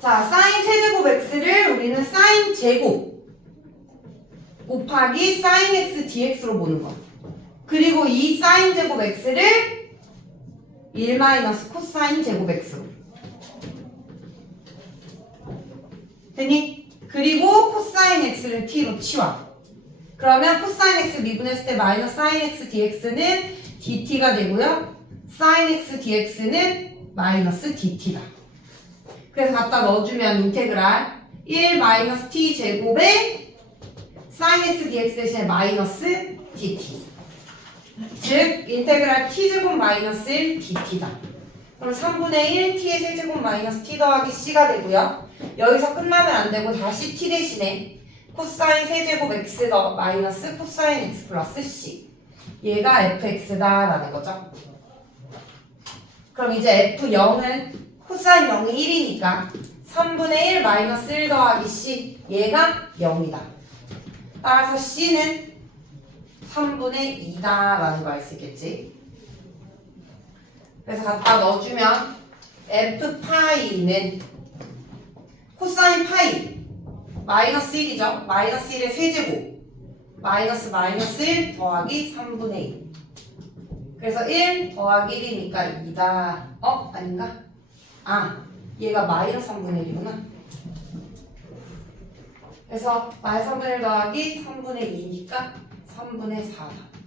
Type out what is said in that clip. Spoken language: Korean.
자, 사인 세제곱 x를 우리는 사인 제곱 곱하기 사인 x dx로 보는 거. 그리고 이 사인 제곱 x를 1 마이너스 코사인 제곱 x로. 됐니? 그리고 코사인 x를 t로 치워. 그러면 코사인 x 미분했을 때 마이너스 사인 x dx는 dt가 되고요. 사인 x dx는 마이너스 dt다. 그래서 갖다 넣어주면 인테그랄 1 마이너스 t 제곱에 사인 x dx 대신에 마이너스 dt. 즉 인테그랄 t 제곱 마이너스 1 dt다. 그럼 3분의 1 t의 세제곱 마이너스 t 더하기 c가 되고요. 여기서 끝나면 안 되고 다시 t 대신에 코사인 세제곱 x 더 마이너스 코사인 x 플러스 c. 얘가 fx다 라는 거죠. 그럼 이제 f0은 코사인 0이 1이니까 3분의 1 마이너스 1 더하기 c 얘가 0이다. 따라서 c는 3분의 2다라는 걸알수 있겠지. 그래서 갖다 넣어주면 f 파이는 코사인 파이 마이너스 1이죠. 마이너스 1의 세제곱 마이너스 마이너스 1 더하기 3분의 2 그래서 1 더하기 1이니까 2다. 어? 아닌가? 아, 얘가 마이너스 3분의 1이구나. 그래서 마이너스 3분의 1 더하기 3분의 2니까 3분의 4다.